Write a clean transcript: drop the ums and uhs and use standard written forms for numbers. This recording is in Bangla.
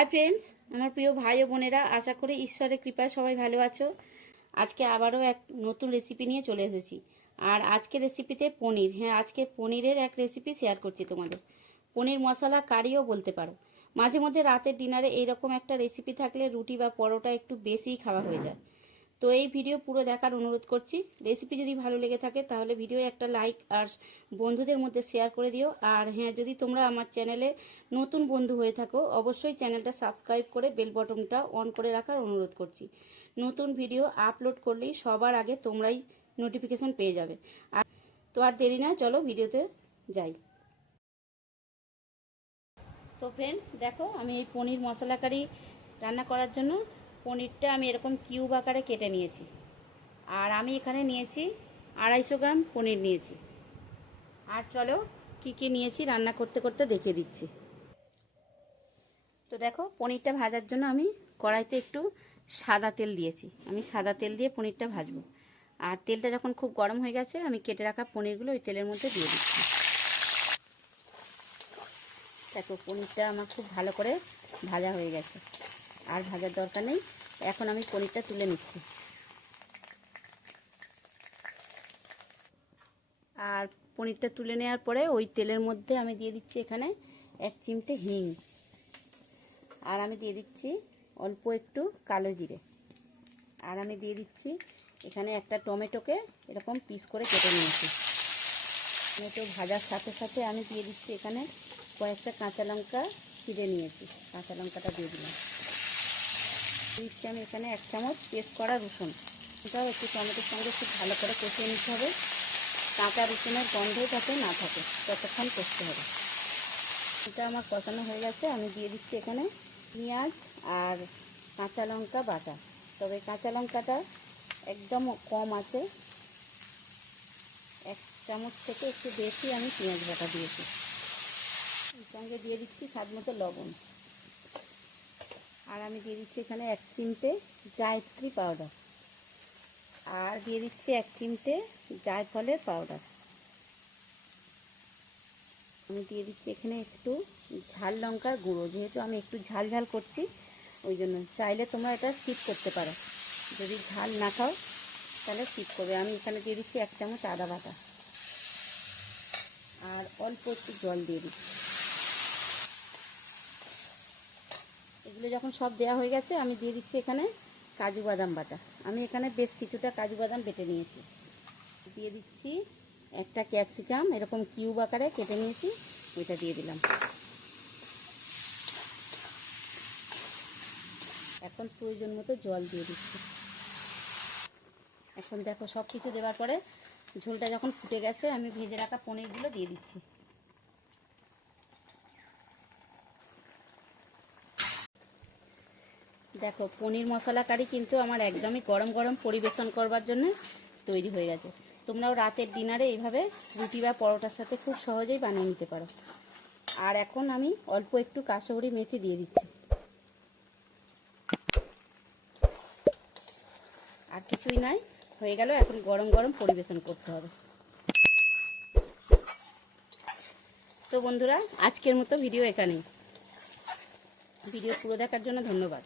হাই ফ্রেন্ডস, আমার প্রিয় ভাই ও বোনেরা, আশা করি ঈশ্বরের কৃপায় সবাই ভালো আছো। আজকে আবারও এক নতুন রেসিপি নিয়ে চলে এসেছি। আর আজকে রেসিপিতে পনির, আজকে পনিরের এক রেসিপি শেয়ার করছি তোমাদের। পনির মশলা কারিও বলতে পারো। মাঝে মধ্যে রাতের ডিনারে এইরকম একটা রেসিপি থাকলে রুটি বা পরোটা একটু বেশিই খাওয়া হয়ে যায়। তো এই ভিডিও পুরো দেখার অনুরোধ করছি। রেসিপি যদি ভালো লেগে থাকে তাহলে ভিডিও একটা লাইক আর বন্ধুদের মধ্যে শেয়ার করে দিও। আর যদি তোমরা আমার চ্যানেলে নতুন বন্ধু হয়ে থাকো, অবশ্যই চ্যানেলটা সাবস্ক্রাইব করে বেল বটনটা অন করে রাখার অনুরোধ করছি। নতুন ভিডিও আপলোড করলেই সবার আগে তোমরাই নোটিফিকেশন পেয়ে যাবে। আর তো আর দেরি না, চলো ভিডিওতে যাই। তো ফ্রেন্ডস দেখো, আমি এই পনির মশলা কারি রান্না করার জন্য পনিরটা আমি এরকম কিউব আকারে কেটে নিয়েছি। আর আমি এখানে নিয়েছি 250 গ্রাম পনির নিয়েছি। আর চলো কি কি নিয়েছি রান্না করতে করতে দেখিয়ে দিচ্ছি। তো দেখো, পনিরটা ভাজার জন্য আমি কড়াইতে একটু সাদা তেল দিয়েছি। আমি সাদা তেল দিয়ে পনিরটা ভাজবো। আর তেলটা যখন খুব গরম হয়ে গেছে, আমি কেটে রাখা পনিরগুলো ওই তেলের মধ্যে দিয়ে দিচ্ছি। দেখো, পনিরটা আমার খুব ভালো করে ভাজা হয়ে গেছে, আর ভাজার দরকার নেই। এখন আমি পনিরটা তুলে নিচ্ছি। আর পনিরটা তুলে নেওয়ার পরে ওই তেলের মধ্যে আমি দিয়ে দিচ্ছি এখানে 1 চিমটে হিং। আর আমি দিয়ে দিচ্ছি অল্প একটু কালো জিরে। আর আমি দিয়ে দিচ্ছি এখানে একটা টমেটোকে এরকম পিস করে কেটে নিয়েছি। টমেটো ভাজার সাথে সাথে আমি দিয়ে দিচ্ছি এখানে কয়েকটা কাঁচা লঙ্কা ছিঁড়ে নিয়েছি। কাঁচা লঙ্কাটা দিয়ে দিলাম। দিচ্ছি আমি এখানে 1 চামচ পেস্ট করা রসুন। এটাও একটু টমেটোর সঙ্গে খুব ভালো করে কষিয়ে নিতে হবে। কাঁচা রসুনের গন্ধ যাতে না থাকে ততক্ষণ কষতে হবে। এটা আমার কষানো হয়ে গেছে। আমি দিয়ে দিচ্ছি এখানে পেঁয়াজ আর কাঁচা লঙ্কা বাটা। তবে কাঁচা লঙ্কাটা একদম কম আছে, 1 চামচ থেকে একটু বেশি আমি পেঁয়াজ বাটা দিয়েছি। এর সঙ্গে দিয়ে দিচ্ছি স্বাদ মতো লবণ। আর আমি দিয়ে দিচ্ছি এখানে 1 চিমটে জায়ত্রী পাউডার। আর দিয়ে দিচ্ছি 1 চিমটে জায়ফলের পাউডার। আমি দিয়ে দিচ্ছি এখানে একটু ঝাল লঙ্কার গুঁড়ো। যেহেতু আমি একটু ঝাল ঝাল করছি, ওই জন্য চাইলে তোমরা এটা স্কিপ করতে পারো। যদি ঝাল না খাও তাহলে স্কিপ করবে। আমি এখানে দিয়ে দিচ্ছি 1 চামচ আদা বাটা। আর অল্প একটু জল দিয়ে দিচ্ছি। এগুলো যখন সব দেওয়া হয়ে গেছে, আমি দিয়ে দিচ্ছি এখানে কাজু বাদাম বাটা। আমি এখানে বেশ কিছুটা কাজু বাদাম বেটে নিয়েছি। দিয়ে দিচ্ছি একটা ক্যাপসিকাম এরকম কিউব আকারে কেটে নিয়েছি, ওইটা দিয়ে দিলাম। এখন প্রয়োজন মতো জল দিয়ে দিচ্ছি। এখন দেখো, সব কিছু দেওয়ার পরে ঝোলটা যখন ফুটে গেছে, আমি ভেজে রাখা পনিরগুলো দিয়ে দিচ্ছি। দেখো, পনির মশলা কারি কিন্তু আমার একদমই গরম গরম পরিবেশন করবার জন্য তৈরি হয়ে গেছে। তোমরাও রাতের ডিনারে এইভাবে রুটি বা পরোটার সাথে খুব সহজেই বানিয়ে নিতে পারো। আর এখন আমি অল্প একটু কাসুরি মেথি দিয়ে দিচ্ছি। আর কিছুই নাই, হয়ে গেল। এখন গরম গরম পরিবেশন করতে হবে। তো বন্ধুরা, আজকের মতো ভিডিও এখানেই। ভিডিও পুরো দেখার জন্য ধন্যবাদ।